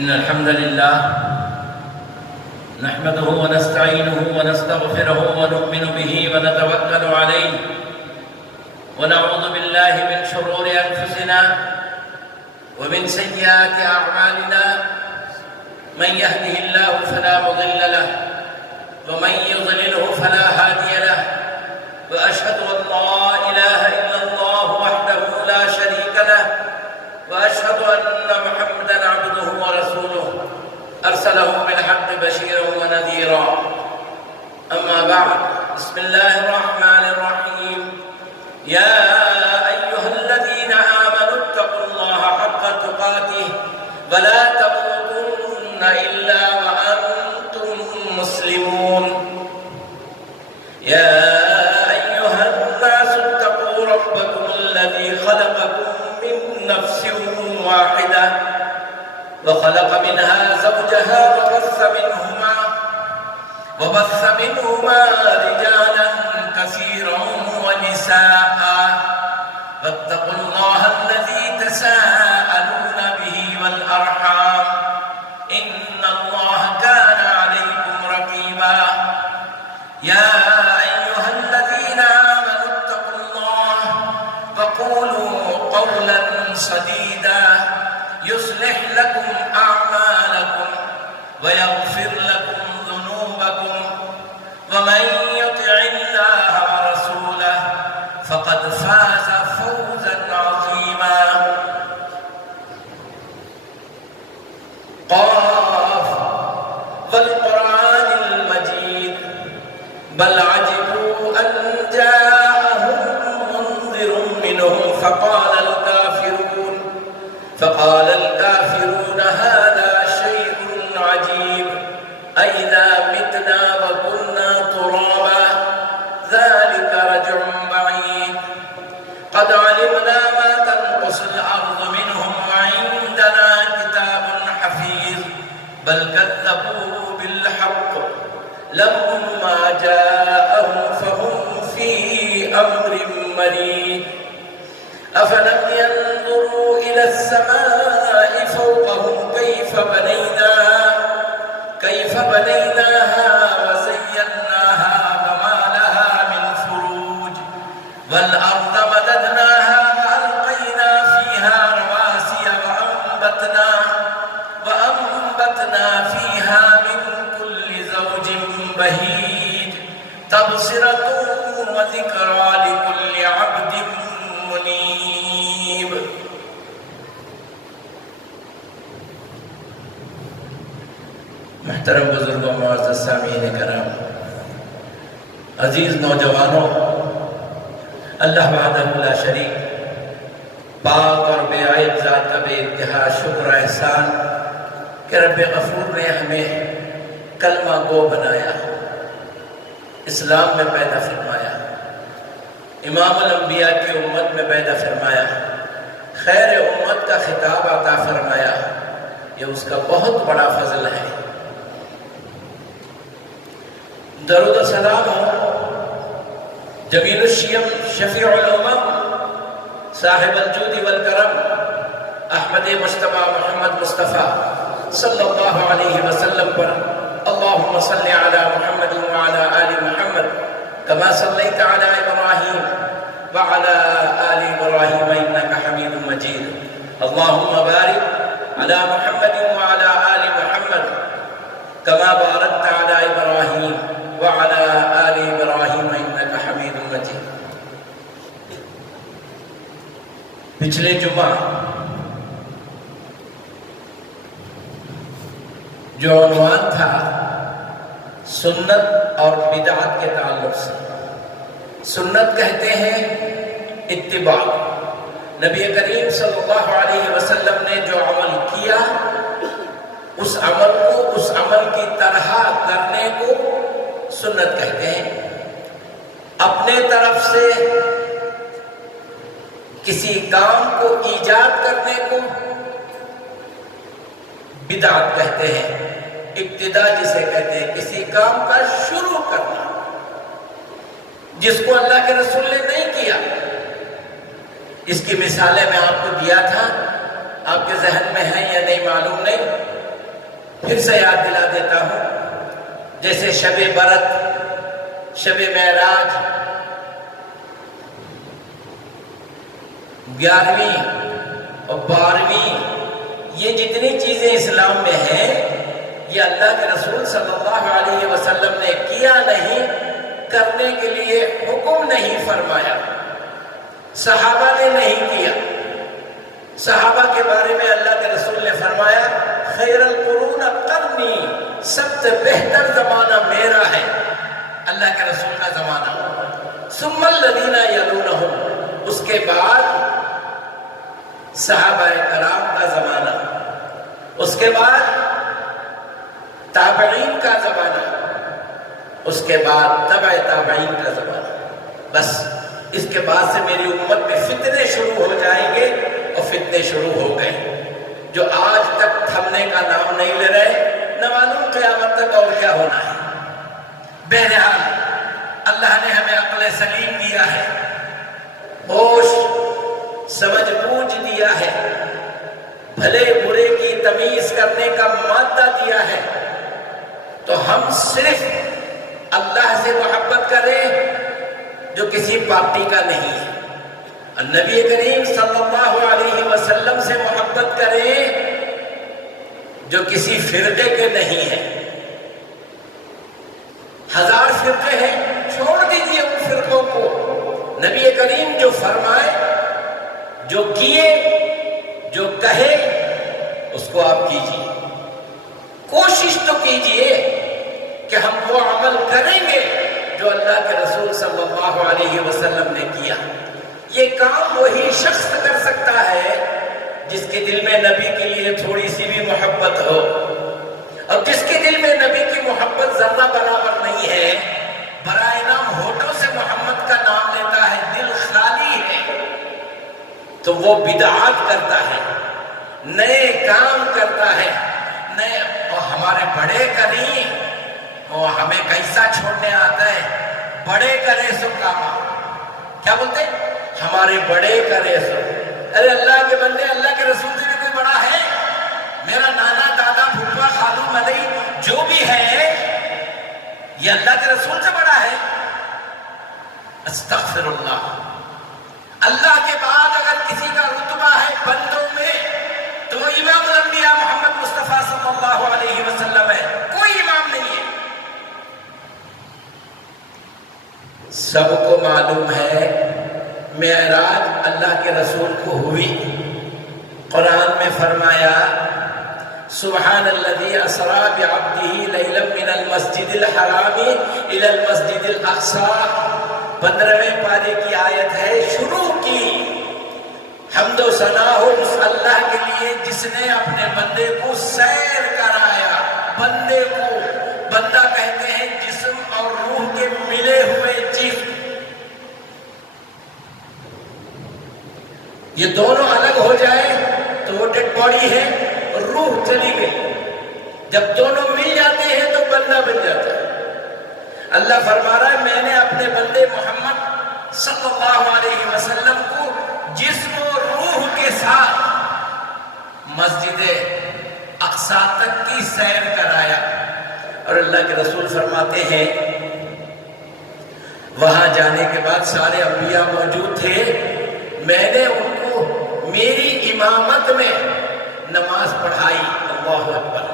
إن الحمد لله نحمده ونستعينه ونستغفره ونؤمن به ونتوكل عليه ونعوذ بالله من شرور أنفسنا ومن سيئات أعمالنا من يهده الله فلا مضل له ومن يضلله فلا هادي له وأشهد أن لا إله إلا الله وحده لا شريك له وأشهد أن محمدا عبده ورسوله أرسله بالحق بشيرا ونذيرا أما بعد بسم الله الرحمن الرحيم يا أيها الذين آمنوا اتقوا الله حق تقاته ولا تموتن إلا وأنتم مسلمون يا أيها الناس اتقوا ربكم الذي خلقكم من نفس واحدة وخلق منها زوجها وبث منهما رجالا كثيرا ونساء واتقوا الله الذي تساءلون به والأرحام إن الله كان عليكم رقيبا يا أيها الذين آمنوا اتقوا الله وقولوا قولا سديدا يصلح لكم أعمالكم ويغفر لكم ذنوبكم ومن يطع الله ورسوله فقد فاز فوزا عظيما قاف والقرآن المجيد بل عجبوا أن جاءهم منذر منهم فقال الكافرون هذا شيء عجيب أئذا متنا وكنا ترابا ذلك رجع بعيد قد علمنا ما تنقص الأرض منهم وعندنا كتاب حفيظ بل كذبوا بالحق لما جاءهم فهم في أمر مريج أفلم ينظروا إلى السماء فوقهم كيف بنيناها وزيناها وما لها من فروج والأرض مددناها وألقينا فيها رواسي وأنبتنا فيها من كل زوج بهيج تبصرة وذكرى لكل عبد منيب محترم بزرگوں معزز سامعین کرام عزیز نوجوانوں اللہ وحدہ لا شریک پاک اور بے عیب ذات کا بے انتہا شکر و احسان کہ رب غفور نے ہمیں کلمہ گو بنایا اسلام میں پیدا فرمایا امام الانبیاء کی امت میں پیدا فرمایا خیر امت کا خطاب عطا فرمایا یہ اس کا بہت بڑا فضل ہے درود و سلام ہو جمیل الشیم شفیع الامم صاحب الجود والکرم احمد مجتبی محمد مصطفیٰ صلی اللہ علیہ وسلم پر اللہم صلی علی محمد وعلی آل محمد كما صليت على إبراهيم وعلى آل إبراهيم إنك حميد مجيد اللهم بارك على محمد وعلى آل محمد كما باركت على إبراهيم وعلى آل إبراهيم إنك حميد مجيد پچھلے جمعہ جو عنوان تھا سنت اور بدعت کے تعلق سے سنت کہتے ہیں اتباع نبی کریم صلی اللہ علیہ وسلم نے جو عمل کیا اس عمل کی طرح کرنے کو سنت کہتے ہیں اپنے طرف سے کسی کام کو ایجاد کرنے کو بدعت کہتے ہیں ابتدا جسے کہتے ہیں کسی کام کا شروع کرنا جس کو اللہ کے رسول نے نہیں کیا اس کی مثالیں میں آپ کو دیا تھا آپ کے ذہن میں ہیں یا نہیں معلوم نہیں پھر سے یاد دلا دیتا ہوں، جیسے شب برات، شب معراج، 11ویں اور 12ویں، یہ جتنی چیزیں اسلام میں ہیں یہ اللہ کے رسول صلی اللہ علیہ وسلم نے کیا نہیں، کرنے کے لیے حکم نہیں فرمایا، صحابہ نے نہیں کیا۔ صحابہ کے بارے میں اللہ کے رسول نے فرمایا خیر القرون قرنی، سب سے بہتر زمانہ میرا ہے، اللہ کے رسول کا زمانہ، ثم الذین یلونہم، اس کے بعد صحابہ کرام کا زمانہ، اس کے بعد تابعین کا زمانہ، اس کے بعد تبع تابعین کا زمانہ۔ بس اس کے بعد سے میری امت میں فتنے شروع ہو جائیں گے، اور فتنے شروع ہو گئے جو آج تک تھمنے کا نام نہیں لے رہے، نہ معلوم قیامت تک اور کیا ہونا ہے۔ بہرحال اللہ نے ہمیں عقل سلیم دیا ہے، ہوش سمجھ بوجھ دیا ہے، بھلے برے کی تمیز کرنے کا مادہ دیا ہے، تو ہم صرف اللہ سے محبت کریں جو کسی پارٹی کا نہیں ہے، نبی کریم صلی اللہ علیہ وسلم سے محبت کریں جو کسی فرقے کے نہیں ہیں۔ 1000 فرقے ہیں، چھوڑ دیجئے ان فرقوں کو، نبی کریم جو فرمائے، جو کیے، جو کہے، اس کو آپ کیجئے، کوشش تو کیجئے کہ ہم وہ عمل کریں گے جو اللہ کے رسول صلی اللہ علیہ وسلم نے کیا۔ یہ کام وہی شخص کر سکتا ہے جس کے دل میں نبی کے لیے تھوڑی سی بھی محبت ہو، اور جس کے دل میں نبی کی محبت ذرہ برابر نہیں ہے، برائے نام ہونٹوں سے محمد کا نام لیتا ہے، دل خالی ہے، تو وہ بدعات کرتا ہے، نئے کام کرتا ہے، نئے، اور ہمارے بڑے کریں، وہ ہمیں کیسا چھوڑنے آتا ہے، بڑے کرے سو کاما، کیا بولتے ہیں؟ ہمارے بڑے کرے سو، ارے اللہ کے بندے، اللہ کے رسول سے بھی کوئی بڑا ہے؟ میرا نانا، دادا، پھپھا، خالو، مدئی جو بھی ہے یہ اللہ کے رسول سے بڑا ہے؟ استغفر اللہ۔ اللہ کے بعد اگر کسی کا رتبہ ہے بندوں میں تو وہ امام الانبیاء محمد مصطفیٰ صلی اللہ علیہ وسلم ہے، کوئی امام نہیں ہے۔ سب کو معلوم ہے معراج اللہ کے رسول کو ہوئی، قرآن میں فرمایا سبحان الذی اسریٰ بعبدہ لیلا من المسجد الحرام الی المسجد الاقصیٰ، 15ویں پارے کی آیت ہے، شروع کی حمد و ثنا ہو اس اللہ کے لیے جس نے اپنے بندے کو سیر کرایا۔ بندے کو، بندہ کہتے ہیں جسم اور روح کے ملے ہوئے جسم، یہ دونوں الگ ہو جائے تو وہ ڈیڈ باڈی ہے، روح چلی گئی، جب دونوں مل جاتے ہیں تو بندہ بن جاتا ہے۔ اللہ فرما رہا ہے میں نے اپنے بندے محمد صلی اللہ علیہ وسلم کو جسم و روح کے ساتھ مسجد اقصیٰ تک کی سیر کرایا، اور اللہ کے رسول فرماتے ہیں وہاں جانے کے بعد سارے انبیاء موجود تھے، میں نے ان کو میری امامت میں نماز پڑھائی۔ اللہ اکبر۔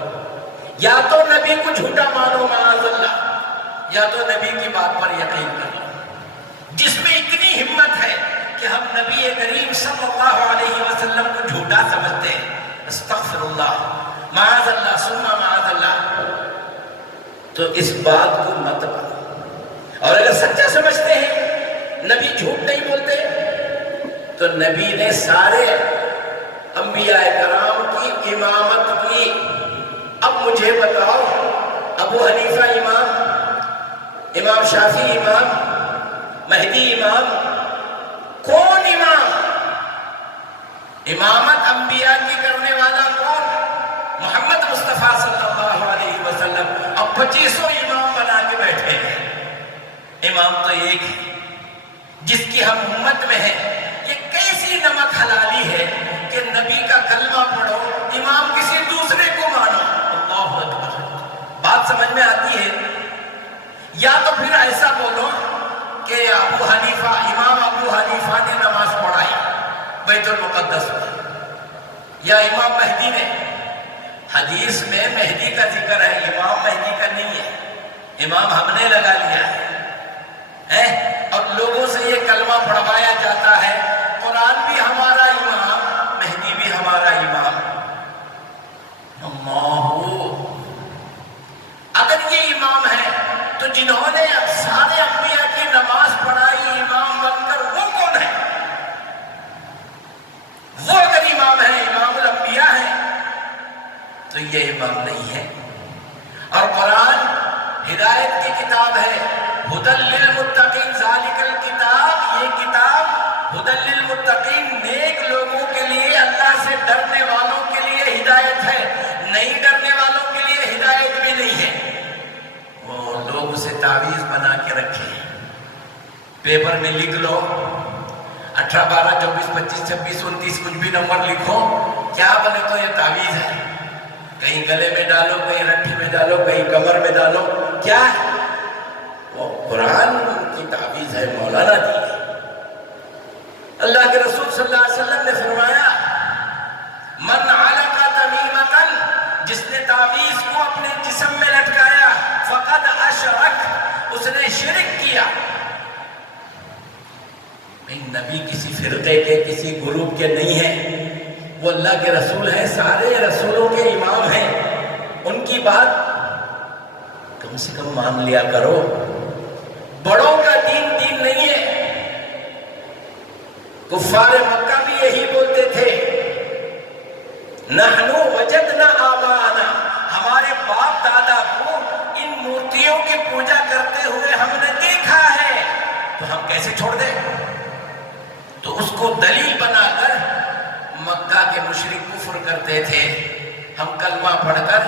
یا تو نبی کو جھوٹا مانو معاذ اللہ، یا تو نبی کی بات پر یقین کرو۔ جس میں اتنی ہمت ہے کہ ہم نبی کریم صلی اللہ علیہ وسلم کو جھوٹا سمجھتے ہیں، استغفر اللہ، معاذ اللہ ثم معاذ اللہ، تو اس بات کو مت مانو۔ اور اگر سچا سمجھتے ہیں نبی جھوٹ نہیں بولتے، تو نبی نے سارے انبیاء کرام کی امامت کی۔ اب مجھے بتاؤ، ابو حنیفہ امام، امام شافعی امام، مہدی امام، کون امام؟ امامت انبیاء کی کرنے والا کون؟ محمد مصطفیٰ صلی اللہ علیہ وسلم۔ اب 2500 امام بنا کے بیٹھے ہیں، امام تو ایک ہے جس کی ہم امت میں ہے۔ یہ کیسی نمک حلالی ہے کہ نبی کا کلمہ پڑھو، امام کسی دوسرے کو مانو۔ اللہ بات سمجھ میں آتی ہے؟ یا تو پھر ایسا بولو کہ ابو حنیفہ، امام ابو حنیفہ نے نماز پڑھائی بیت المقدس میں، یا امام مہدی نے. حدیث میں مہدی کا ذکر ہے، امام مہدی کا نہیں ہے. امام ہم نے لگا لیا ہے. اب لوگوں سے یہ کلمہ پڑھوایا جاتا ہے قرآن بھی ہمارا امام، مہدی بھی ہمارا امام. اگر یہ امام ہے تو جنہوں نے سارے انبیاء کی نماز پڑھائی امام بن کر، وہ کون ہے؟ وہ اگر امام ہے، امام الانبیاء ہے، تو یہ امام نہیں ہے. اور قرآن ہدایت کی کتاب ہے، ہدی للمتقین، ذالک الکتاب، یہ کتاب ہدی للمتقین، نیک لوگوں کے لیے، اللہ سے ڈرنے والوں کے لیے ہدایت ہے. نہیں ڈرنے والوں کے لیے ہدایت بھی نہیں ہے. وہ لوگ اسے تعویذ بنا کے رکھے، پیپر میں لکھ لو 18 12 24 25 26 29 کچھ بھی نمبر لکھو، کیا بنے تو یہ تعویذ ہے. کہیں گلے میں ڈالو، کہیں رٹھی میں ڈالو، کہیں کمر میں ڈالو. کیا ہے وہ؟ قرآن کی تعویذ ہے، مولانا دی ہے. اللہ کے رسول صلی اللہ علیہ وسلم نے فرمایا من علق تمیمۃ، جس نے تعویذ کو اپنے جسم میں لٹکایا، فقد اشرک، اس نے شرک کیا. نبی کسی فرقے کے، کسی گروپ کے نہیں ہیں، وہ اللہ کے رسول ہیں، سارے رسولوں کے امام ہیں. ان کی بات کم سے کم مان لیا کرو. بڑوں کا دین دین نہیں ہے. کفار مکہ بھی یہی بولتے تھے، نحن وجدنا آباءنا، ہمارے باپ دادا کو ان مورتیوں کی پوجا کرتے ہوئے ہم نے دیکھا ہے، تو ہم کیسے چھوڑ دیں؟ تو اس کو دلیل بنا کر مکہ کے مشرک کفر کرتے تھے. ہم کلمہ پڑھ کر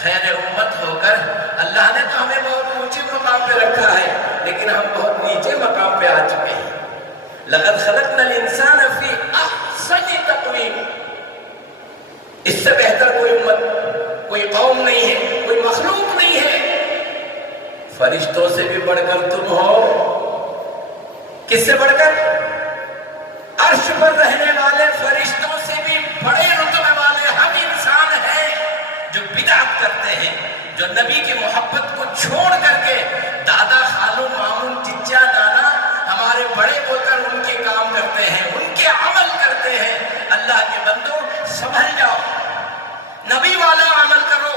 خیر امت ہو کر، اللہ نے تو ہمیں بہت اونچے مقام پہ رکھا ہے، لیکن ہم بہت نیچے مقام پہ آ چکے ہیں. لقد خلقنا الانسان فی احسن تقویم، اس سے بہتر کوئی امت، کوئی قوم نہیں ہے، کوئی مخلوق نہیں ہے. فرشتوں سے بھی بڑھ کر تم ہو. کس سے بڑھ کر؟ عرش پر رہنے والے فرشتوں سے بھی بڑے رتبے والے ہم انسان ہیں جو بدعت کرتے ہیں، جو نبی کی محبت کو چھوڑ کر کے دادا، خالو، ماموں، چچا، نانا، ہمارے بڑے بول کر ان کے کام کرتے ہیں، ان کے عمل کرتے ہیں. اللہ کے بندو سنبھل جاؤ، نبی والا عمل کرو.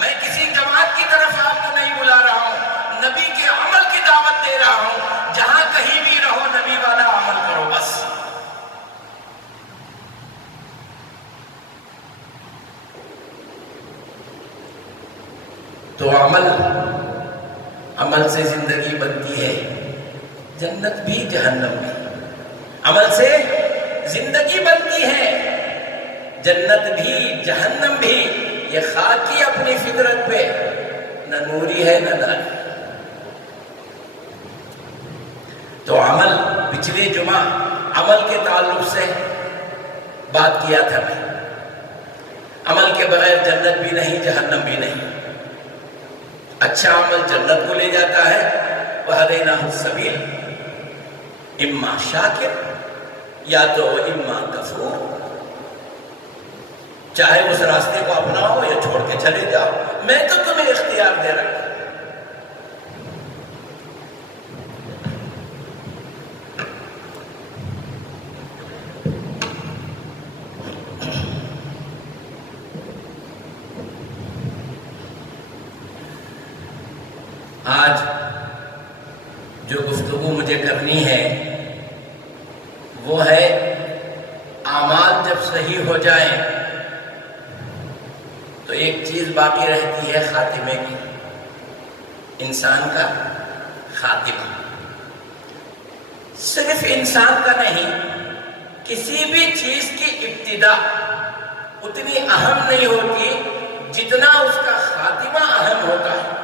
میں کسی جماعت کی طرف آپ کو نہیں بلا رہا ہوں، نبی کے عمل کی دعوت دے رہا ہوں. جہاں کہیں بھی رہو نبی والا عمل کرو بس. تو عمل سے زندگی بنتی ہے، جنت بھی جہنم بھی. عمل سے زندگی بنتی ہے، جنت بھی جہنم بھی. یہ خاکی اپنی فطرت پہ نہ نوری ہے نہ ناری. تو عمل، پچھلے جمعہ عمل کے تعلق سے بات کیا تھا میں. عمل کے بغیر جنت بھی نہیں، جہنم بھی نہیں. اچھا عمل جنت کو لے جاتا ہے، وَهَدَيْنَاهُ السَّبِيلَ، اما شاکر یا تو اما کفور. چاہے اس راستے کو اپناؤ یا چھوڑ کے چلے جاؤ، میں تو تمہیں اختیار دے رہا ہوں. آج جو گفتگو مجھے کرنی ہے وہ ہے اعمال جب صحیح ہو جائیں تو ایک چیز باقی رہتی ہے خاتمے کی، انسان کا خاتمہ. صرف انسان کا نہیں، کسی بھی چیز کی ابتدا اتنی اہم نہیں ہوتی جتنا اس کا خاتمہ اہم ہوتا ہے.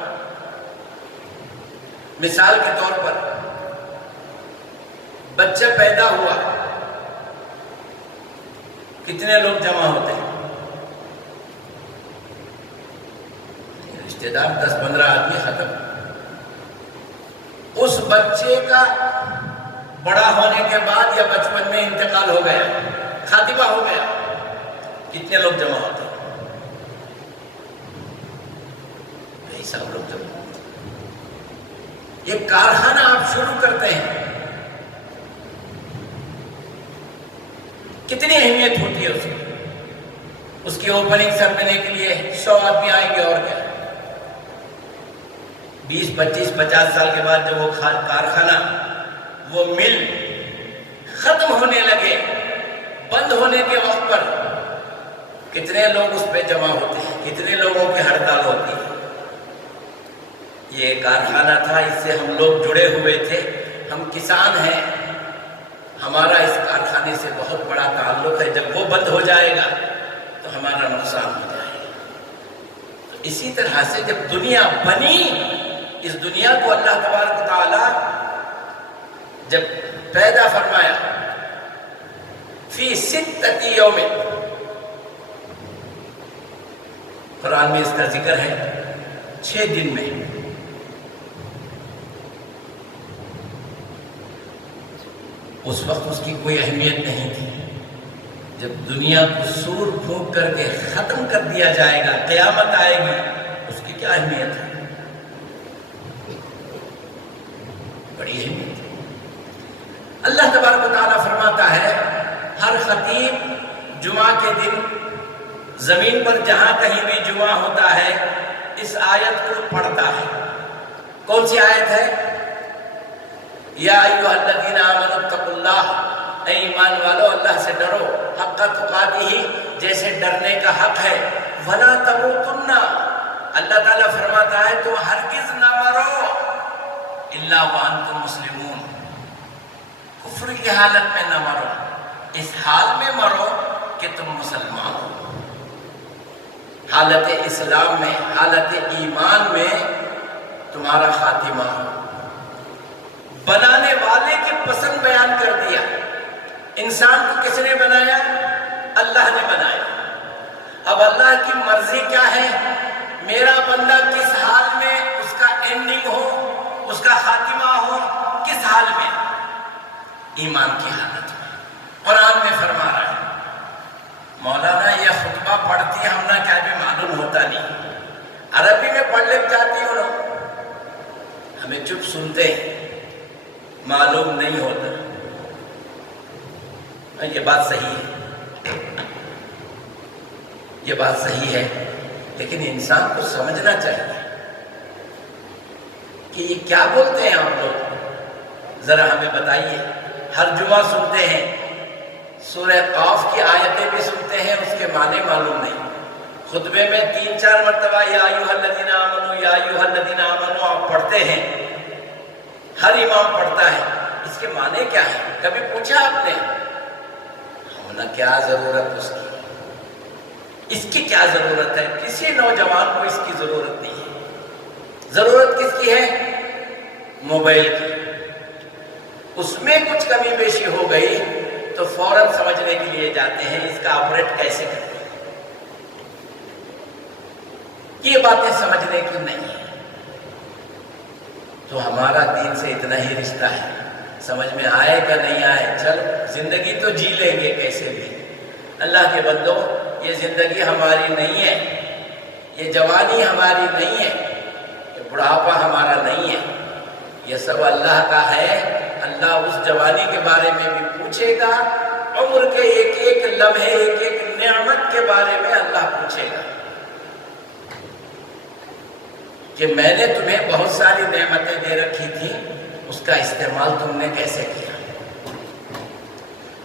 مثال کے طور پر بچہ پیدا ہوا، کتنے لوگ جمع ہوتے ہیں؟ رشتے دار 10-15 آدمی ختم. اس بچے کا بڑا ہونے کے بعد یا بچپن میں انتقال ہو گیا، خاتمہ ہو گیا، کتنے لوگ جمع ہوتے ہیں؟ بھائی صاحب لوگ جمع ہوتے ہیں. یہ کارخانہ آپ شروع کرتے ہیں، کتنی اہمیت ہوتی ہے اس کی اوپننگ سرمنی کے لیے 100 آدمی آئیں گے اور کیا. 20-25-50 سال کے بعد جب وہ کارخانہ، وہ مل ختم ہونے لگے، بند ہونے کے وقت پر کتنے لوگ اس پہ جمع ہوتے ہیں، کتنے لوگوں کی ہڑتال ہوتی ہے. یہ کارخانہ تھا، اس سے ہم لوگ جڑے ہوئے تھے، ہم کسان ہیں، ہمارا اس کارخانے سے بہت بڑا تعلق ہے. جب وہ بند ہو جائے گا تو ہمارا نقصان ہو جائے گا. تو اسی طرح سے جب دنیا بنی، اس دنیا کو اللہ تبارک و تعالی جب پیدا فرمایا، فی 6 یوم، قرآن میں اس کا ذکر ہے 6 دن میں. اس وقت اس کی کوئی اہمیت نہیں تھی. جب دنیا کو سور پھونک کر کے ختم کر دیا جائے گا، قیامت آئے گی، اس کی کیا اہمیت ہے؟ بڑی اہمیت ہے. اللہ تبارک و تعالیٰ فرماتا ہے، ہر خطیب جمعہ کے دن زمین پر جہاں کہیں بھی جمعہ ہوتا ہے اس آیت کو پڑھتا ہے. کون سی آیت ہے؟ یا ایھا الذین آمنوا اتقوا اللہ، اے ایمان والو اللہ سے ڈرو، حق تقاتہ، جیسے ڈرنے کا حق ہے. ولا تموتن، اللہ تعالیٰ فرماتا ہے تم ہرگز نہ مرو الا وانتم مسلمون، کفر کی حالت میں نہ مرو، اس حال میں مرو کہ تم مسلمان ہو. حالت اسلام میں، حالت ایمان میں تمہارا خاتمہ ہو. بنانے والے کی پسند بیان کر دیا. انسان کو کس نے بنایا؟ اللہ نے بنایا. اب اللہ کی مرضی کیا ہے؟ میرا بندہ کس حال میں اس کا اینڈنگ ہو، اس کا خاتمہ ہو، کس حال میں؟ ایمان کی حالت میں. قرآن میں فرما رہا ہے. مولانا یہ خطبہ پڑھتی ہم نہ کیا بھی معلوم ہوتا نہیں، عربی میں پڑھ لکھ جاتی ہوں نا، ہمیں چپ سنتے ہیں، معلوم نہیں ہوتا. یہ بات صحیح ہے، یہ بات صحیح ہے، لیکن انسان کو سمجھنا چاہیے کہ یہ کیا بولتے ہیں آپ لوگ، ذرا ہمیں بتائیے. ہر جمعہ سنتے ہیں، سورہ قاف کی آیتیں بھی سنتے ہیں، اس کے معنی معلوم نہیں. خطبے میں 3-4 مرتبہ یا ایھا الذین آمنوا، یا ایھا الذین آمنوا آپ پڑھتے ہیں، ہر امام پڑھتا ہے. اس کے معنی کیا ہے؟ کبھی پوچھا آپ نے؟ ہونا کیا ضرورت اس کی کیا ضرورت ہے؟ کسی نوجوان کو اس کی ضرورت نہیں ہے. ضرورت کس کی ہے؟ موبائل کی. اس میں کچھ کمی بیشی ہو گئی تو فوراً سمجھنے کے لیے جاتے ہیں اس کا آپریٹ کیسے کریں. یہ باتیں سمجھنے کی نہیں ہے. تو ہمارا دین سے اتنا ہی رشتہ ہے، سمجھ میں آئے کہ نہیں آئے، چل زندگی تو جی لیں گے کیسے بھی. اللہ کے بندوں، یہ زندگی ہماری نہیں ہے، یہ جوانی ہماری نہیں ہے، یہ بڑھاپا ہمارا نہیں ہے، یہ سب اللہ کا ہے. اللہ اس جوانی کے بارے میں بھی پوچھے گا، عمر کے ایک ایک لمحے، ایک ایک نعمت کے بارے میں اللہ پوچھے گا کہ میں نے تمہیں بہت ساری نعمتیں دے رکھی تھی، اس کا استعمال تم نے کیسے کیا.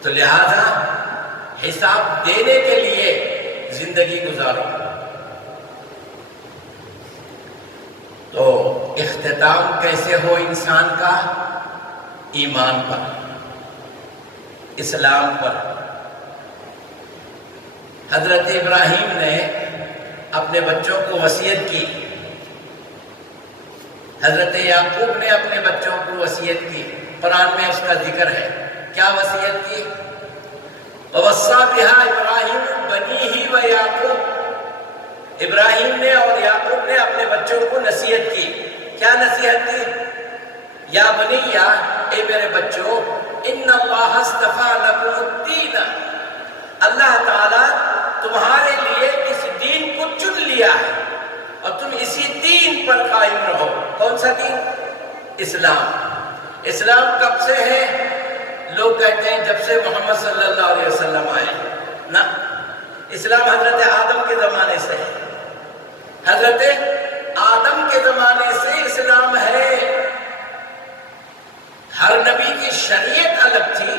تو لہذا حساب دینے کے لیے زندگی گزارو. تو اختتام کیسے ہو انسان کا؟ ایمان پر، اسلام پر. حضرت ابراہیم نے اپنے بچوں کو وصیت کی، حضرت یعقوب نے اپنے بچوں کو وصیت کی. قرآن میں اس کا ذکر ہے. کیا وصیت کی؟ وَوَصَّى بِهَا إِبْرَاهِيمُ بَنِيهِ وَيَعْقُوبُ. ابراہیم نے اور یعقوب نے اپنے بچوں کو نصیحت کی. کیا نصیحت کی؟ یا بنیا، اے میرے بچوں، ان اللہ اصطفیٰ لکم الدین، اللہ تعالیٰ تمہارے لیے اس دین کو چن لیا ہے اور تم اسی دین پر قائم رہو. کون سا دین؟ اسلام. اسلام کب سے ہے؟ لوگ کہتے ہیں جب سے محمد صلی اللہ علیہ وسلم آئے. نہ، اسلام حضرت آدم کے زمانے سے ہے. حضرت آدم کے زمانے سے اسلام ہے. ہر نبی کی شریعت الگ تھی،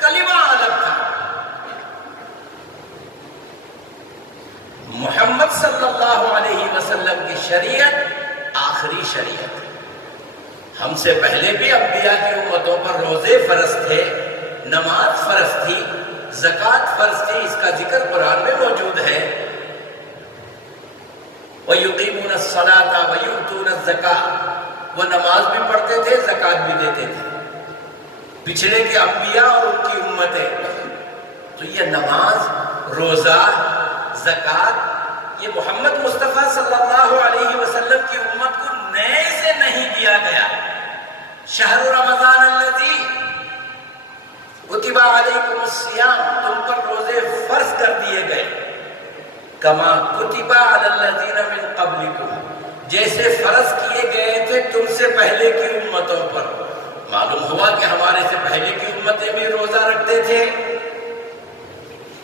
کلمہ الگ تھا. محمد صلی اللہ علیہ وسلم کی شریعت آخری شریعت. ہم سے پہلے بھی انبیاء کی امتوں پر روزے فرض تھے، نماز فرض تھی، زکوٰۃ فرض تھی. اس کا ذکر قرآن میں موجود ہے. وَيُقِيمُونَ الصَّلَاةَ وَيُؤْتُونَ الزَّكَاةَ، وہ نماز بھی پڑھتے تھے، زکوٰۃ بھی دیتے تھے. پچھلے کے انبیاء اور ان کی امتیں. تو یہ نماز، روزہ، زکوٰۃ، یہ محمد مصطفیٰ صلی اللہ علیہ وسلم کی امت کو نئے سے نہیں دیا گیا. شہر رمضان الذی کتب علیکم الصیام، تم پر روزے فرض کر دیے گئے. کما کتب علی الذین من قبلکم، جیسے فرض کیے گئے تھے تم سے پہلے کی امتوں پر. معلوم ہوا کہ ہمارے سے پہلے کی امتیں بھی روزہ رکھتے تھے،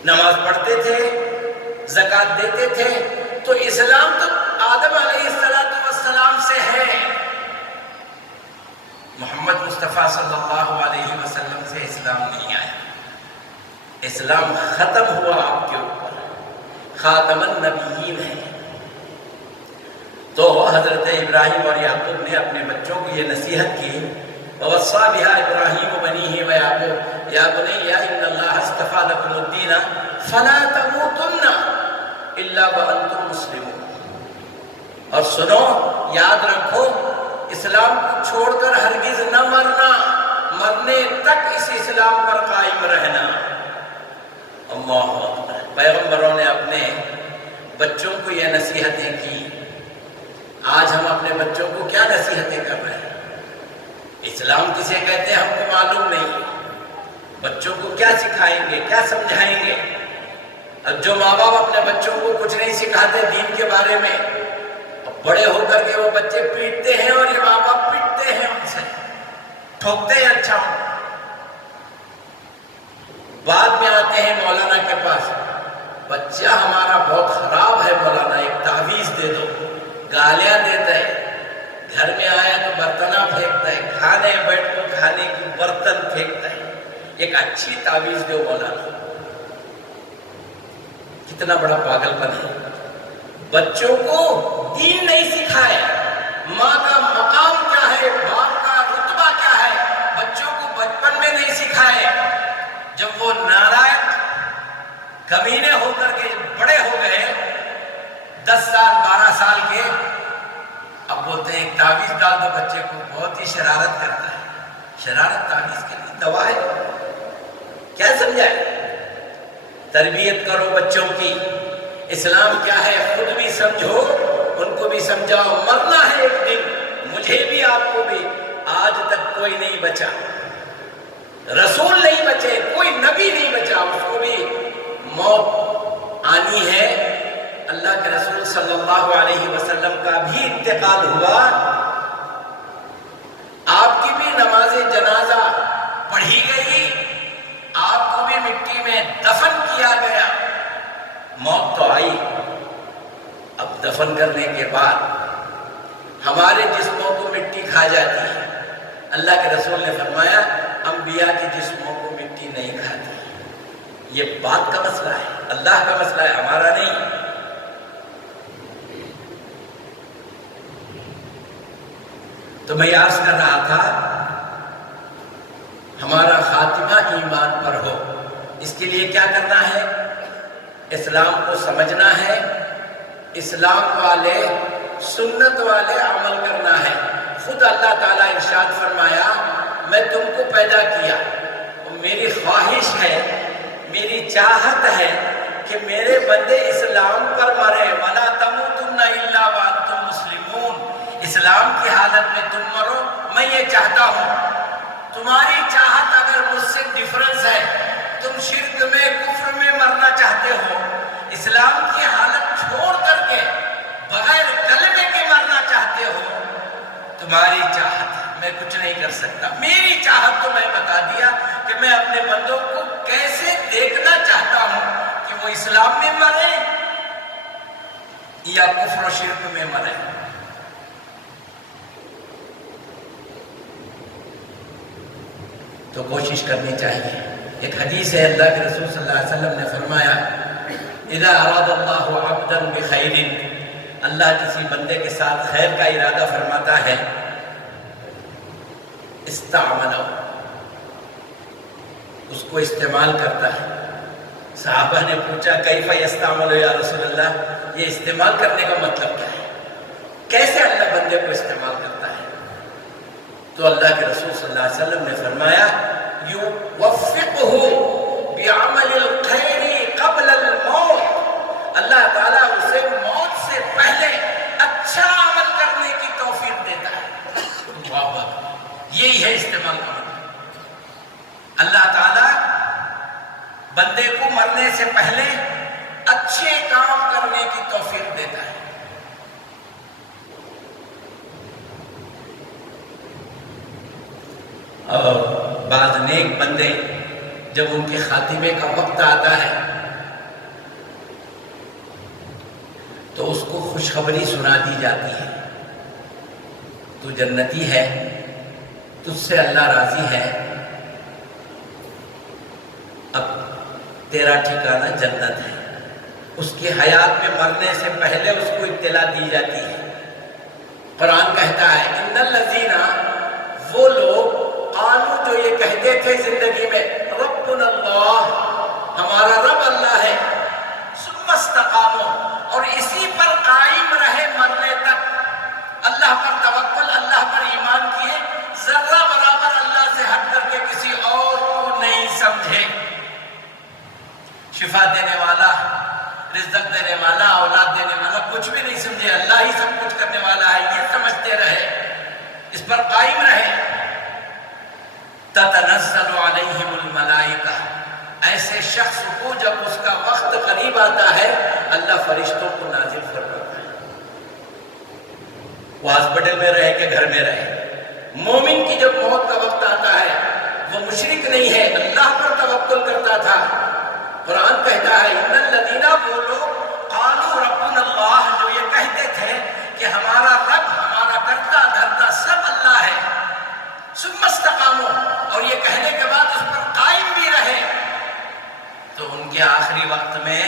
نماز پڑھتے تھے، زکوٰۃ دیتے تھے. تو اسلام تو آدم علیہ السلام سے ہے. محمد مصطفیٰ صلی اللہ علیہ وسلم سے اسلام نہیں آیا. اسلام ختم ہوا آپ کے اوپر، خاتم النبیین ہے. تو حضرت ابراہیم اور یعقوب نے اپنے بچوں کو یہ نصیحت کی. وَوَصَّىٰ بِهَا إِبْرَاهِيمُ بَنِيهِ وَيَعْقُوبُ يَا بُنَيَّ إِنَّ اللَّهَ اصْطَفَىٰ لَكُمُ الدِّينَ فَلَا تَمُوتُنَّ إِلَّا وَأَنتُم مُّسْلِمُونَ. اور سنو، یاد رکھو، اسلام کو چھوڑ کر ہرگز نہ مرنا، مرنے تک اس اسلام پر قائم رہنا. اللہ اکبر. پیغمبروں نے اپنے بچوں کو یہ نصیحتیں کی. آج ہم اپنے بچوں کو کیا نصیحتیں کر رہے ہیں؟ اسلام کسے کہتے ہیں ہم کو معلوم نہیں. بچوں کو کیا سکھائیں گے، کیا سمجھائیں گے؟ اب جو ماں باپ اپنے بچوں کو کچھ نہیں سکھاتے دین کے بارے میں، اب بڑے ہو کر کے وہ بچے پیٹتے ہیں اور یہ ماں باپ پیٹتے ہیں، ان سے ٹھوکتے ہیں. اچھا، بعد میں آتے ہیں مولانا کے پاس، بچہ ہمارا بہت خراب ہے مولانا، ایک تعویذ دے دو. گالیاں دیتا ہے، گھر میں آیا تو برتنا پھینکتا ہے، کھانے بیٹھ کر کھانے کی برتن پھینکتا ہے. ایک اچھی تعویذ دو مولانا. کتنا بڑا پاگل پن ہے. بچوں کو دین نہیں سکھائے. ماں کا مقام کیا ہے، باپ کا رتبہ کیا ہے، بچوں کو بچپن میں نہیں سکھائے. جب وہ نالائق کمینے ہو کر کے بڑے ہو گئے، 10 سال 12 سال کے، اب بولتے ہیں ایک تعویذ ڈال دو بچے کو. بہت ہی شرارت کرتا ہے. شرارت تعویذ کے لیے دوا ہے؟ کیا سمجھائے؟ تربیت کرو بچوں کی. اسلام کیا ہے خود بھی سمجھو، ان کو بھی سمجھاؤ. مرنا ہے ایک دن، مجھے بھی آپ کو بھی. آج تک کوئی نہیں بچا، رسول نہیں بچے، کوئی نبی نہیں بچا، اس کو بھی موت آنی ہے. اللہ کے رسول صلی اللہ علیہ وسلم کا بھی انتقال ہوا، آپ کی بھی نماز جنازہ پڑھی گئی، آپ کو بھی مٹی میں دفن کیا گیا. موت تو آئی. اب دفن کرنے کے بعد ہمارے جسموں کو مٹی کھا جاتی ہے. اللہ کے رسول نے فرمایا انبیاء کے جسموں کو مٹی نہیں کھاتی. یہ بات کا مسئلہ ہے، اللہ کا مسئلہ ہے، ہمارا نہیں. تو میں عرض کر رہا تھا ہمارا خاتمہ ایمان پر ہو، اس کے لیے کیا کرنا ہے؟ اسلام کو سمجھنا ہے، اسلام والے سنت والے عمل کرنا ہے. خود اللہ تعالیٰ ارشاد فرمایا میں تم کو پیدا کیا، میری خواہش ہے، میری چاہت ہے کہ میرے بندے اسلام پر مرے، وَلَا تَمُوتُنَّ إِلَّا وَأَنْتُمْ مُسْلِمُونَ، اسلام کی حالت میں تم مرو، میں یہ چاہتا ہوں۔ تمہاری چاہت اگر مجھ سے ڈیفرنس ہے، تم شرک میں کفر میں مرنا چاہتے ہو، اسلام کی حالت چھوڑ کر کے بغیر کلمے کے مرنا چاہتے ہو، تمہاری چاہت، میں کچھ نہیں کر سکتا۔ میری چاہت تو میں بتا دیا کہ میں اپنے بندوں کو کیسے دیکھنا چاہتا ہوں کہ وہ اسلام میں مرے یا کفر و شرک میں مرے۔ تو کوشش کرنی چاہیے۔ ایک حدیث ہے، اللہ کے رسول صلی اللہ علیہ وسلم نے فرمایا، اذا اراد اللہ عبدا بخیر، اللہ کسی بندے کے ساتھ خیر کا ارادہ فرماتا ہے، استعملہ، اس کو استعمال کرتا ہے۔ صحابہ نے پوچھا کیف یستعمل یا رسول اللہ، یہ استعمال کرنے کا مطلب کیا ہے؟ کیسے اللہ بندے کو استعمال کرتا ہے؟ تو اللہ کے رسول صلی اللہ علیہ وسلم نے فرمایا، یوفقہ بعمل الخیر قبل الموت، اللہ تعالیٰ اسے موت سے پہلے اچھا عمل کرنے کی توفیق دیتا ہے۔ واہ، یہی ہے استعمال کا مطلب۔ اللہ تعالیٰ بندے کو مرنے سے پہلے اچھے کام کرنے کی توفیق دیتا ہے۔ اور بعض نیک بندے جب ان کے خاتمے کا وقت آتا ہے تو اس کو خوشخبری سنا دی جاتی ہے، تو جنتی ہے، تجھ سے اللہ راضی ہے، اب تیرا ٹھکانہ جنت ہے۔ اس کی حیات میں مرنے سے پہلے اس کو اطلاع دی جاتی ہے۔ قرآن کہتا ہے، ان الذین، وہ لوگ، قالوا، جو یہ کہتے تھے زندگی میں، ربنا اللہ، ہمارا رب اللہ ہے، ثم استقاموا، اور اسی پر قائم رہے مرنے تک، اللہ پر توکل، اللہ پر ایمان کیے، ذرہ برابر اللہ سے ہٹ کر کے کسی اور کو نہیں سمجھے۔ شفا دینے والا، رزق دینے والا، اولاد دینے والا کچھ بھی نہیں سمجھے، اللہ ہی سب کچھ کرنے والا ہے، یہ سمجھتے رہے، اس پر قائم رہے۔ تتنزل علیہم الملائکہ، ایسے شخص کو جب اس کا وقت قریب آتا ہے اللہ فرشتوں کو نازل فرماتا ہے۔ وہ ہاسپٹل میں رہے کہ گھر میں رہے، مومن کی جب موت کا وقت آتا ہے وہ مشرک نہیں ہے، اللہ پر توکل کرتا تھا۔ قرآن کہتا ہے، ان الذین، وہ لوگ، قالوا ربنا اللہ، جو یہ کہتے تھے کہ ہمارا رب، ہمارا کرتا دھرتا سب اللہ ہے، ثم استقاموا، اور یہ کہنے کے بعد اس پر قائم بھی رہے، تو ان کے آخری وقت میں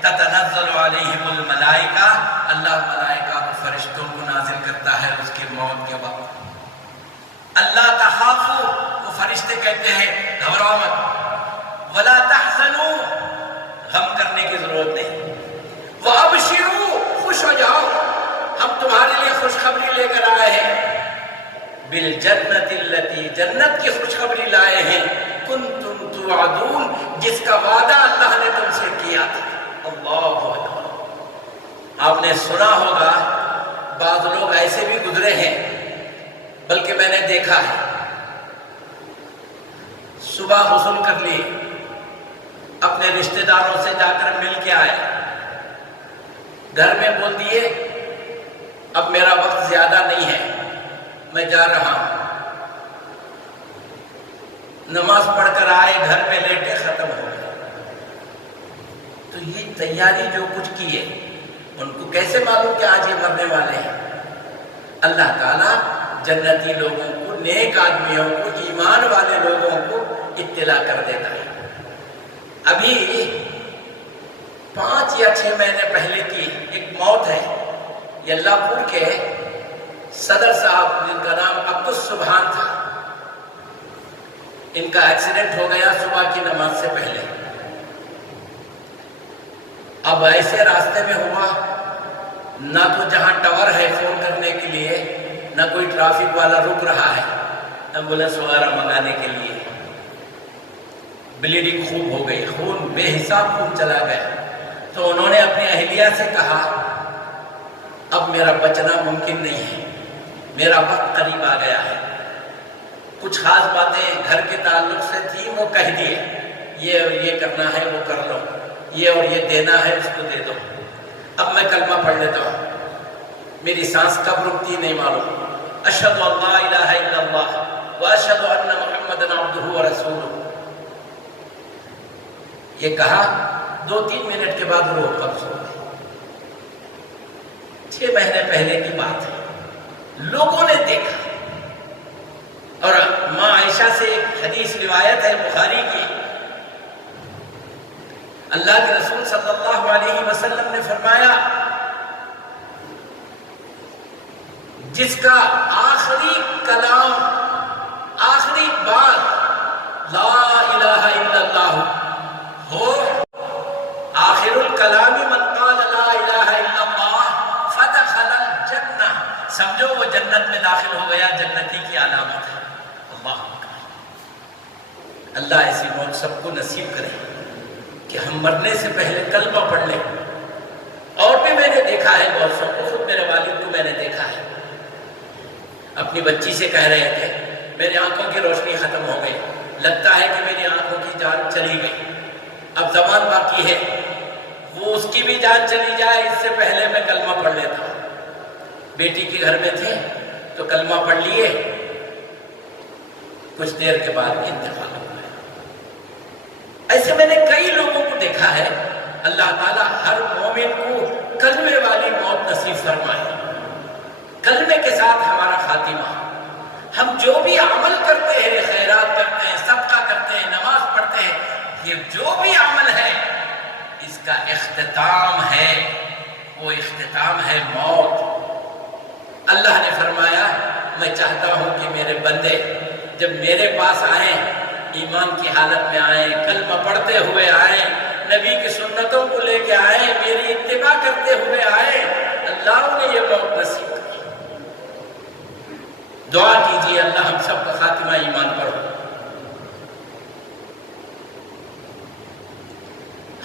تتنزل علیہم الملائکہ، اللہ ملائکہ کو، فرشتوں کو نازل کرتا ہے اس کی موت کے وقت۔ اللہ تخافوا، وہ فرشتے کہتے ہیں گھبراؤ مت، ولا تحزنوا، غم کرنے کی ضرورت نہیں، وابشروا، خوش ہو جاؤ، ہم تمہارے لیے خوشخبری لے کر آئے ہیں، بالجنت التی، جنت کی خوشخبری لائے ہیں، کنتم توعدون، جس کا وعدہ اللہ نے تم سے کیا تھا۔ اللہ اکبر۔ آپ نے سنا ہوگا بعض لوگ ایسے بھی گزرے ہیں، بلکہ میں نے دیکھا ہے، صبح غسل کر لیے، اپنے رشتہ داروں سے جا کر مل کے آئے، گھر میں بول دیے اب میرا وقت زیادہ نہیں ہے، میں جا رہا ہوں، نماز پڑھ کر آئے، گھر میں لیٹے، ختم ہو گئے۔ تو یہ تیاری جو کچھ کی ہے، ان کو کیسے معلوم کہ آج یہ مرنے والے ہیں؟ اللہ تعالیٰ جنتی لوگوں کو، نیک آدمیوں کو، ایمان والے لوگوں کو اطلاع کر دیتا ہے۔ ابھی 5 یا 6 مہینے پہلے کی ایک موت ہے، یلا پور کے صدر صاحب، جن کا نام عبد السبحان تھا، ان کا ایکسیڈنٹ ہو گیا صبح کی نماز سے پہلے۔ اب ایسے راستے میں ہوا، نہ تو جہاں ٹاور ہے فون کرنے کے لیے، نہ کوئی ٹرافک والا رک رہا ہے ایمبولینس وغیرہ منگانے کے لیے۔ بلیڈنگ خوب ہو گئی، خون بے حساب خون چلا گیا، تو انہوں نے اپنی اہلیہ سے کہا اب میرا بچنا ممکن نہیں ہے، میرا وقت قریب آ گیا ہے، کچھ خاص باتیں گھر کے تعلق سے تھی وہ کہہ دیے، یہ کرنا ہے وہ کر لو، یہ اور یہ دینا ہے اس کو دے دو، اب میں کلمہ پڑھ لیتا ہوں، میری سانس کب رکتی نہیں معلوم، اشہد ان لا الہ الا اللہ واشہد ان محمدا عبدہ ورسولہ، یہ کہا 2-3 منٹ کے بعد روح قبض ہو گئی۔ 6 مہینے پہلے کی بات ہے، لوگوں نے دیکھا، اور ماں عائشہ سے ایک حدیث روایت ہے بخاری کی، اللہ کے رسول صلی اللہ علیہ وسلم نے فرمایا جس کا آخری کلام، آخری بات لا الہ الا اللہ ہو، آخر الکلام من قال لا الہ الا اللہ فدخل الجنہ، سمجھو وہ جنت میں داخل ہو گیا، جنتی کی علامت ہے۔ اللہ اکبر، اللہ ایسی موت سب کو نصیب کرے کہ ہم مرنے سے پہلے کلمہ پڑھ لیں۔ اور بھی میں نے دیکھا ہے بہت سو کو، خود میرے والد کو میں نے دیکھا ہے، اپنی بچی سے کہہ رہے تھے میری آنکھوں کی روشنی ختم ہو گئی، لگتا ہے کہ میری آنکھوں کی جان چلی گئی، اب زمان باقی ہے، وہ اس کی بھی جان چلی جائے اس سے پہلے میں کلمہ پڑھ لیتا ہوں۔ بیٹی کے گھر میں تھے تو کلمہ پڑھ لیے، کچھ دیر کے بعد انتقال ہو گیا۔ ایسے میں نے کئی لوگوں کو دیکھا ہے۔ اللہ تعالیٰ ہر مومن کو کلمے والی موت نصیب فرمائے، کلمے کے ساتھ ہمارا خاتمہ۔ ہم جو بھی عمل کرتے ہیں، خیرات کرتے ہیں، صدقہ کرتے ہیں، نماز پڑھتے ہیں، یہ جو بھی عمل ہے اس کا اختتام ہے، وہ اختتام ہے موت۔ اللہ نے فرمایا میں چاہتا ہوں کہ میرے بندے جب میرے پاس آئیں، ایمان کی حالت میں آئیں، کلمہ پڑھتے ہوئے آئیں، نبی کی سنتوں کو لے کے آئیں، میری اتباع کرتے ہوئے آئیں، اللہ نے یہ موت نصیب کی۔ دعا کیجیے اللہ ہم سب کا خاتمہ ایمان پر ہو۔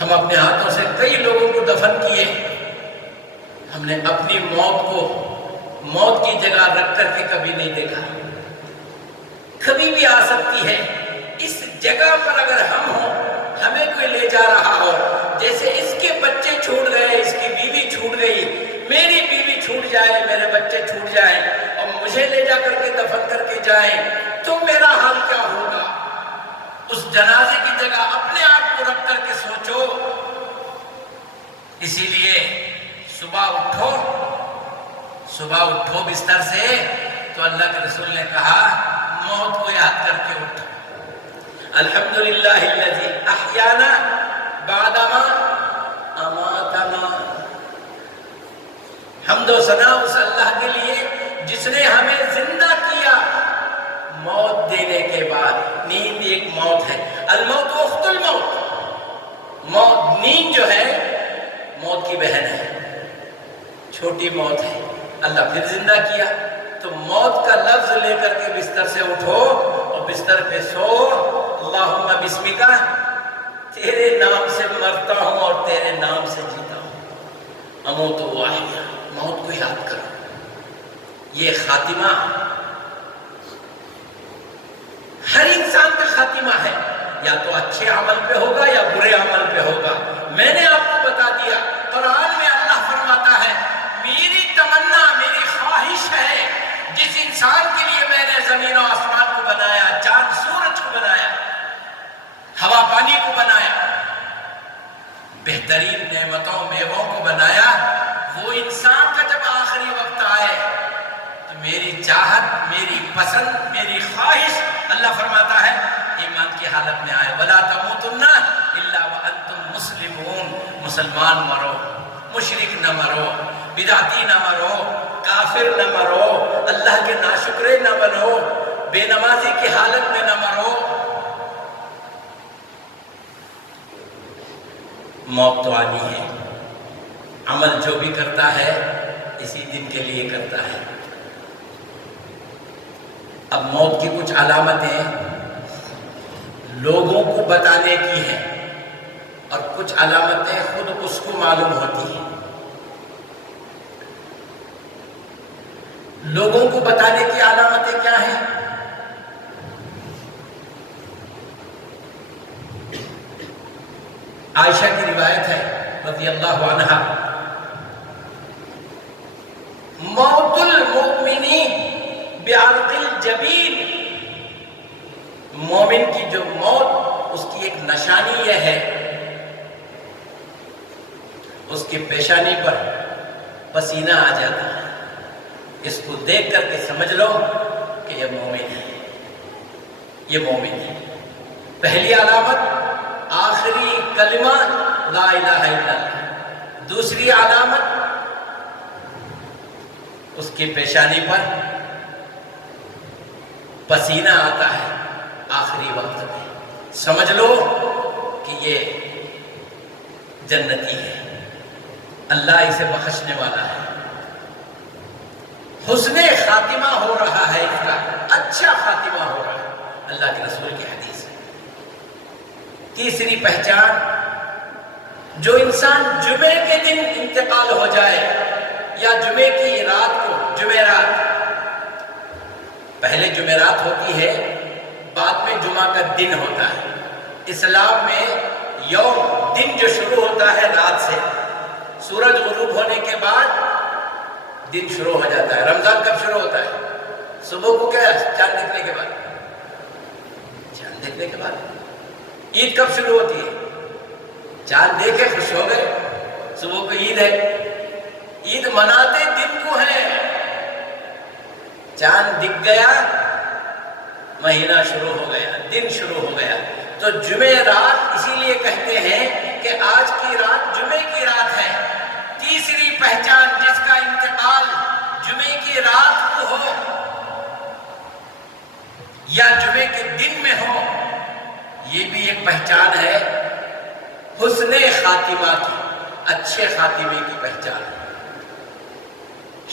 ہم اپنے ہاتھوں سے کئی لوگوں کو دفن کیے، ہم نے اپنی موت کو موت کی جگہ رکھ کر کے کبھی نہیں دیکھا۔ کبھی بھی آ سکتی ہے، اس جگہ پر اگر ہم ہوں، ہمیں کوئی لے جا رہا ہو، جیسے اس کے بچے چھوٹ گئے، اس کی بیوی چھوٹ گئی، میری بیوی چھوٹ جائے، میرے بچے چھوٹ جائیں اور مجھے لے جا کر کے دفن کر کے جائیں تو میرا حال کیا ہوگا؟ اس جنازے کی جگہ اپنے آپ کو رکھ کر کے سوچو۔ اسی لیے صبح اٹھو بستر سے تو اللہ کے رسول نے کہا موت کو یاد کر کے اٹھو۔ الحمدللہ الذی احیانا بعدما اماتنا، حمد و ثنا اس اللہ کے لیے جس نے ہمیں زندہ کیا موت دینے کے بعد۔ نیند ایک موت ہے، الموت اخت الموت، موت نیند جو ہے موت کی بہن ہے، چھوٹی موت ہے۔ اللہ پھر زندہ کیا تو موت کا لفظ لے کر کے بستر سے اٹھو اور بستر پہ سو۔ اللہم بسمکا، تیرے نام سے مرتا ہوں اور تیرے نام سے جیتا ہوں۔ اموت و احیا، موت کو یاد کرو۔ یہ خاتمہ ہر انسان کا خاتمہ ہے، یا تو اچھے عمل پہ ہوگا یا برے عمل پہ ہوگا۔ میں نے آپ کو بتا دیا، قرآن میں اللہ فرماتا ہے میری تمنا، میری خواہش ہے جس انسان کے لیے میں نے زمین و آسمان کو بنایا، چاند سورج کو بنایا، ہوا پانی کو بنایا، بہترین نعمتوں میووں کو بنایا، وہ انسان کا جب آخری وقت آئے تو میری چاہت، میری پسند، میری خواہش، اللہ فرماتا ہے ایمان کی حالت میں آئے۔ وَلَا تَمُوتُنَّ إِلَّا وَأَنْتُمْ مُسْلِمُونَ، مسلمان مرو، مشرک نہ مرو، بدعتی نہ مرو، کافر نہ مرو، اللہ کے ناشکرے نہ بنو، بے نمازی کی حالت میں نہ مرو۔ موت تو آنی ہے، عمل جو بھی کرتا ہے اسی دن کے لیے کرتا ہے۔ اب موت کی کچھ علامتیں لوگوں کو بتانے کی ہیں اور کچھ علامتیں خود اس کو معلوم ہوتی ہیں. لوگوں کو بتانے کی علامتیں کیا ہیں؟ عائشہ کی روایت ہے رضی اللہ عنہا، موت المؤمنی بعرق الجبین، مومن کی جو موت اس کی ایک نشانی یہ ہے اس کی پیشانی پر پسینہ آ جاتا ہے. اس کو دیکھ کر کے سمجھ لو کہ یہ مومن ہے، یہ مومن ہے. پہلی علامت آخری کلمہ لا الہ الا اللہ. دوسری علامت اس کی پیشانی پر پسینہ آتا ہے آخری وقت میں. سمجھ لو کہ یہ جنتی ہے، اللہ اسے بخشنے والا ہے. حسن خاتمہ ہو رہا ہے، اس کا اچھا خاتمہ ہو رہا ہے، اللہ کے رسول کی حدیث ہے. تیسری پہچان، جو انسان جمعے کے دن انتقال ہو جائے یا جمعے کی رات کو، جمعرات، پہلے جمعرات ہوتی ہے، بعد میں جمعہ کا دن ہوتا ہے. اسلام میں یوم، دن جو شروع ہوتا ہے رات سے، سورج غروب ہونے کے بعد دن شروع ہو جاتا ہے. رمضان کب شروع ہوتا ہے؟ صبح کو کیا؟ چاند دیکھنے کے بعد. چاند دیکھنے کے بعد. عید کب شروع ہوتی ہے؟ چاند دیکھے خوش ہو گئے، صبح کو عید ہے. عید مناتے دن کو ہے، چاند دکھ گیا مہینہ شروع ہو گیا، دن شروع ہو گیا. تو جمعہ رات اسی لیے کہتے ہیں کہ آج کی رات جمعے کی رات ہے. تیسری پہچان، جس کا انتقال جمعے کی رات کو ہو یا جمعے کے دن میں ہو، یہ بھی ایک پہچان ہے حسن خاتمہ کی، اچھے خاتمے کی پہچان.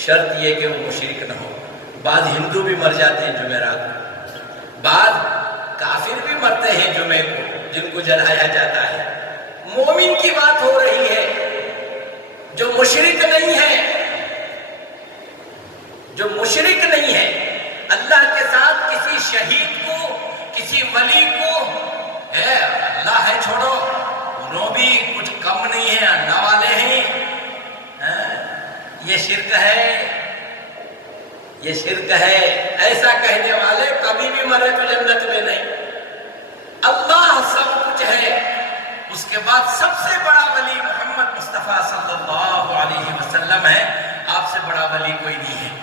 شرط یہ کہ وہ مشرک نہ ہو. بعض ہندو بھی مر جاتے ہیں جمعرات کو، بعض کافر بھی مرتے ہیں جمعے کو، جن کو جلایا جاتا ہے. مومن کی بات ہو رہی ہے جو مشرک نہیں ہے، جو مشرک نہیں ہے. اللہ کے ساتھ کسی شہید کو، کسی ولی کو، اللہ ہے چھوڑو، انہوں بھی کچھ کم نہیں ہے، اللہ والے ہیں. یہ شرک ہے، یہ شرک ہے. ایسا کہنے والے کبھی بھی مرے تو جنت میں نہیں. اللہ سب کچھ ہے. اس کے بعد سب سے بڑا ولی محمد مصطفیٰ صلی اللہ علیہ وسلم ہے. آپ سے بڑا ولی کوئی نہیں ہے.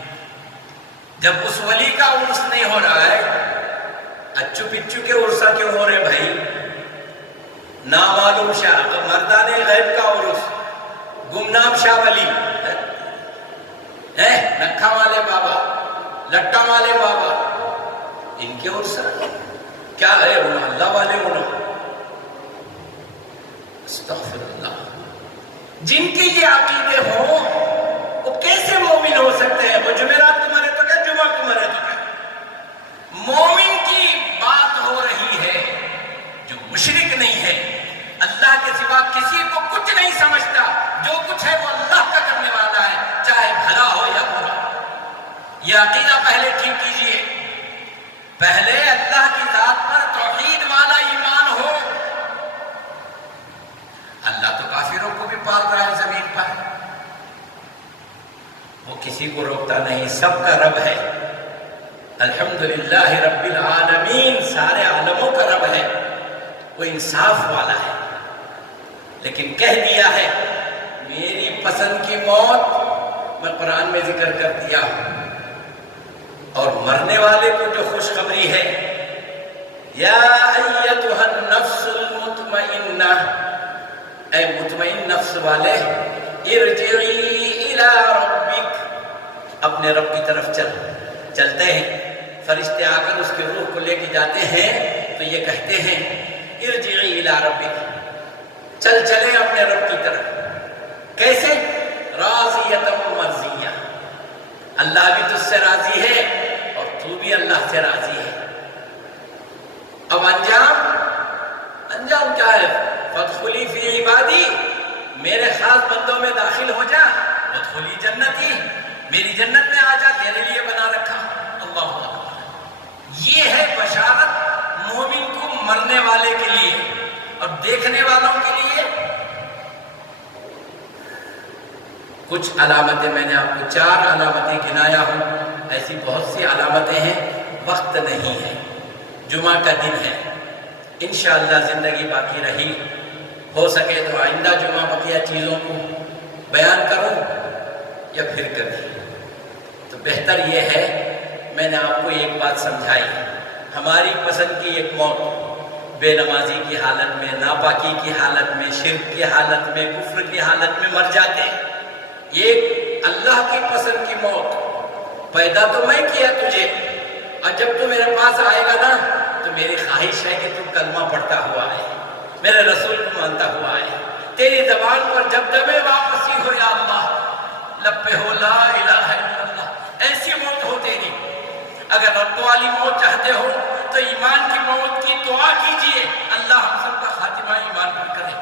جب اس ولی کا عرس نہیں ہو رہا ہے، اچو پچو کے عرصہ کیوں ہو رہے بھائی؟ نامعلوم شاہ، مردان غیب کا عرس، گمنام شاہ ولی، نکھا والے بابا، لٹا والے بابا، ان کے عرصہ کیا ہے؟ انہوں اللہ والے انہوں. استغفر اللہ. جن کے یہ عقیدے ہوں وہ کیسے مومن ہو سکتے ہیں؟ وہ جمعرات کو مرے تو کیا، جمعہ کو مرے تو کیا. مومن کی بات ہو رہی ہے جو مشرک نہیں ہے، اللہ کے سوا کسی کو کچھ نہیں سمجھتا، جو کچھ ہے وہ اللہ کا کرنے والا ہے، چاہے بھلا ہو یا برا. یہ عقیدہ پہلے ٹھیک کیجئے. پہلے اللہ کی ذات پر توحید والا ایمان ہو. اللہ تو کافروں کو بھی پال رہا ہے زمین پر، وہ کسی کو روکتا نہیں، سب کا رب ہے. الحمدللہ رب العالمین، سارے عالموں کا رب ہے. وہ انصاف والا ہے. لیکن کہہ دیا ہے میری پسند کی موت میں قرآن میں ذکر کر دیا ہوں. اور مرنے والے کو جو خوشخبری ہے، یا ایتھا النفس المطمئنہ، اے مطمئن نفس والے، ارجعی الی ربک، اپنے رب کی طرف چلتے ہیں. فرشتے آ کر اس کے روح کو لے کے جاتے ہیں تو یہ کہتے ہیں ارجعی الی ربک، چلے اپنے رب کی طرف. کیسے؟ راضیۃ مرضیہ، اللہ بھی تجھ سے راضی ہے اور تو بھی اللہ سے راضی ہے. اب انجام انجام کیا ہے؟ فادخلی فی عبادی، میرے خاص بندوں میں داخل ہو جا، وادخلی جنتی، میری جنت میں آ جا، تیرے لیے بنا رکھا۔ اللہ اکبر، یہ ہے بشارت مومن کو مرنے والے کے لیے، اور دیکھنے والوں کے لیے کچھ علامتیں میں نے آپ کو 4 علامتیں گنایا ہوں، ایسی بہت سی علامتیں ہیں، وقت نہیں ہے، جمعہ کا دن ہے، انشاءاللہ زندگی باقی رہی، ہو سکے تو آئندہ جمعہ بقیہ چیزوں کو بیان کروں یا پھر کبھی، تو بہتر یہ ہے میں نے آپ کو ایک بات سمجھائی، ہماری پسند کی ایک موت بے نمازی کی حالت میں، ناپاکی کی حالت میں، شرک کی حالت میں، کفر کی حالت میں مر جاتے ہیں، یہ اللہ کی پسند کی موت، پیدا تو میں کیا تجھے، اور جب تو میرے پاس آئے گا نا تو میری خواہش ہے کہ تو کلمہ پڑھتا ہوا آئے، میرے رسول کو مانتا ہوا آئے، تیری زبان پر جب دمے واپسی ہو یا اللہ، لب پہ ہو لا الہ الا اللہ، ایسی موت ہو تیری۔ اگر رب والی موت چاہتے ہو تو ایمان کی موت کی دعا کیجئے، اللہ ہم سب کا خاتمہ ایمان پر کرے،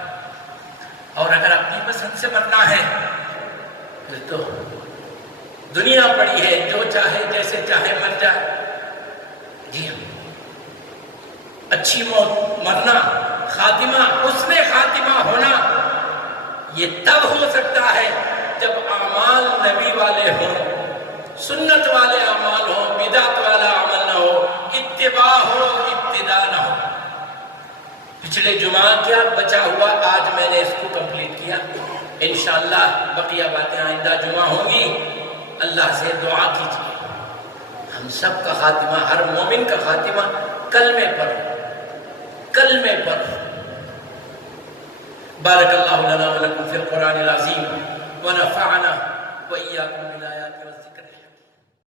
اور اگر اپنی پسند سے مرنا ہے پھر تو دنیا پڑی ہے، جو چاہے جیسے چاہے مر جائے۔ جی ہاں، اچھی موت مرنا، خاتمہ، حسن خاتمہ ہونا، یہ تب ہو سکتا ہے جب اعمال نبی والے ہوں، سنت والے اعمال ہوں، بدعت والا عمل نہ ہو، اتباع ہو، ابتداء نہ ہو۔ پچھلے جمعہ کیا بچا ہوا آج میں نے اس کو کمپلیٹ کیا، انشاءاللہ بقیہ باتیں آئندہ جمعہ ہوں گی۔ اللہ سے دعا کیجیے ہم سب کا خاتمہ، ہر مومن کا خاتمہ کلمے پر، کلمے پر۔ بارک اللہ لنا ولکم فی القرآن العظیم ونفعنا وإیاکم بالآیات والذکر۔